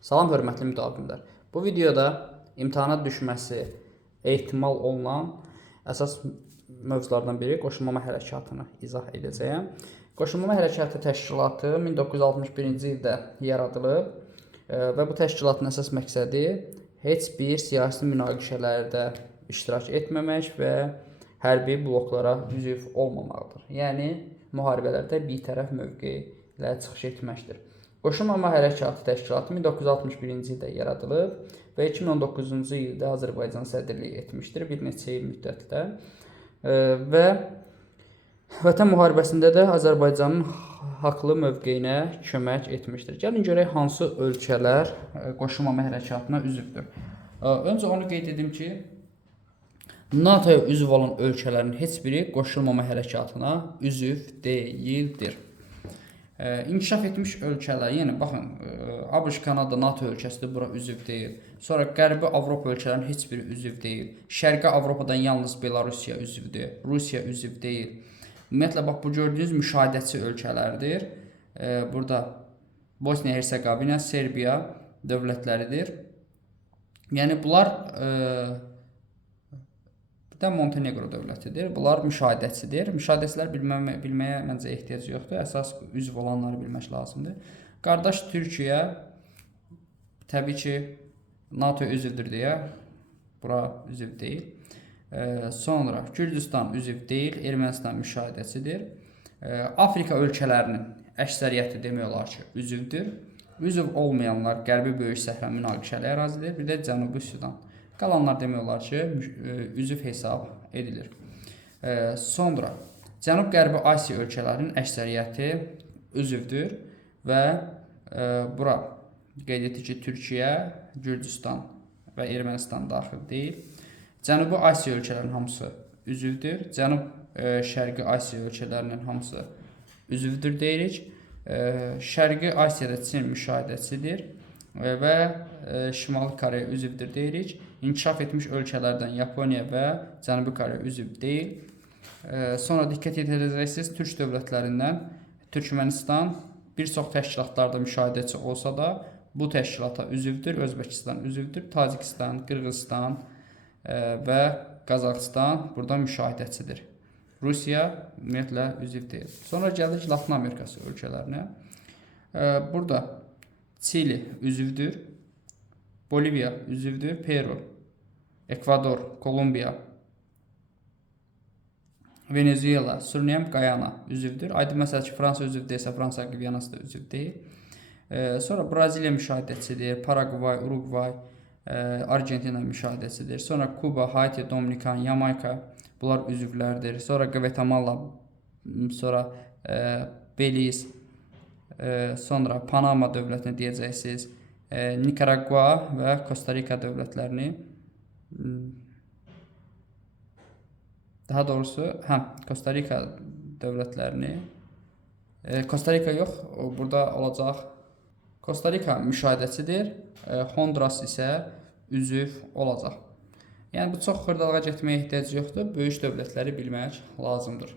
Salam hörmətli müdavimlər. Bu videoda imtahana düşməsi ehtimal olunan əsas mövzulardan biri qoşulmama hərəkatını izah edəcəyəm. Qoşulmama hərəkatı təşkilatı 1961-ci ildə yaradılıb və bu təşkilatın əsas məqsədi heç bir siyasi münaqişələrdə iştirak etməmək və hərbi bloklara üzv olmamaqdır. Yəni, müharibələrdə bitərəf mövqeyi ilə çıxış etməkdir. Qoşulmama hərəkatı təşkilatı 1961-ci ildə yaradılıb və 2019-cu ildə Azərbaycan sədrliyi etmişdir bir neçə il müddətdə və Vətən müharibəsində də Azərbaycanın haqlı mövqeyinə kömək etmişdir. Gəlin görək hansı ölkələr qoşulmama hərəkatına üzvdür. Öncə onu qeyd edim ki, NATO-ya üzv olan ölkələrin heç biri qoşulmama hərəkatına üzv deyildir. İnkişaf etmiş ölkələr, yəni baxın, ABŞ, Kanada, NATO ölkəsidir, bura üzv deyil. Sonra Qərbi Avropa ölkələrinin heç biri üzv deyil. Şərqi Avropadan yalnız Belorusiya üzvdür, Rusiya üzv deyil. Ümumiyyətlə, bax, bu gördüyünüz müşahidəçi ölkələrdir. Burada Bosniya-Herseqovina, Serbiya dövlətləridir. Yəni, bunlar bir də Montenegro dövlətidir. Bunlar müşahidəçidir. Müşahidəçilər bilməyə məncə ehtiyac yoxdur. Əsas üzv olanları bilmək lazımdır. Qardaş Türkiyə təbii ki, NATO üzvdür deyə bura üzv deyil. Sonra Gürcüstan üzv deyil, Ermənistan müşahidəçidir. Afrika ölkələrinin əksəriyyəti demək olar ki, üzvdür. Üzv olmayanlar Qərbi Böyük Səhra münaqişəli ərazidir. Bir də Cənubi Sudan. Qalanlar demək olar ki, üzv hesab edilir. Sonra Cənub-Qərbi Asiya ölkələrinin əksəriyyəti üzvdür və bura qeyd etdik ki, Türkiyə, Gürcüstan və Ermənistan daxil deyil. Cənubi Asiya ölkələrinin hamısı üzvdür. Cənub-Şərqi Asiya ölkələrinin hamısı üzvdür deyirik. Şərqi Asiyada Çin müşahidəçidir və Şimali Koreya üzvdür deyirik. İnkişaf etmiş ölkələrdən Yaponiya və Cənubi Koreya üzv deyil. Sonra diqqət yetirəcəksiniz, Türk dövlətlərindən Türkmənistan bir çox təşkilatlarda müşahidəçi olsa da, bu təşkilata üzvdür. Özbəkistan üzvdür, Tacikistan, Qırğızistan və Qazaxıstan burada müşahidəçidir. Rusiya ümumiyyətlə üzv deyil. Sonra gəlirik Latın Amerikası ölkələrinə. Burada Çili üzvdür, Boliviya üzvdür, Peru, Ekvador, Kolumbiya, Venezuela, Surinam, Guyana üzvdür. Aydın məsələ ki, Fransa üzv deyilsə, Fransa Gviyanası da üzv deyil. Sonra Braziliya müşahidəçidir, Paraguay, Uruguay, Argentina müşahidəçidir. Sonra Kuba, Haiti, Dominikan, Yamayka bunlar üzvlərdir. Sonra Qvatemala, sonra Beliz, sonra Panama dövlətini deyəcəksiniz. Nikaragua və Costa Rica dövlətlərini, daha doğrusu, Costa Rica dövlətlərini, Costa Rica yox, burada olacaq, Costa Rica müşahidəçidir, Honduras isə üzv olacaq. Yəni, bu çox xırdalığa getməyə ehtiyac yoxdur, böyük dövlətləri bilmək lazımdır.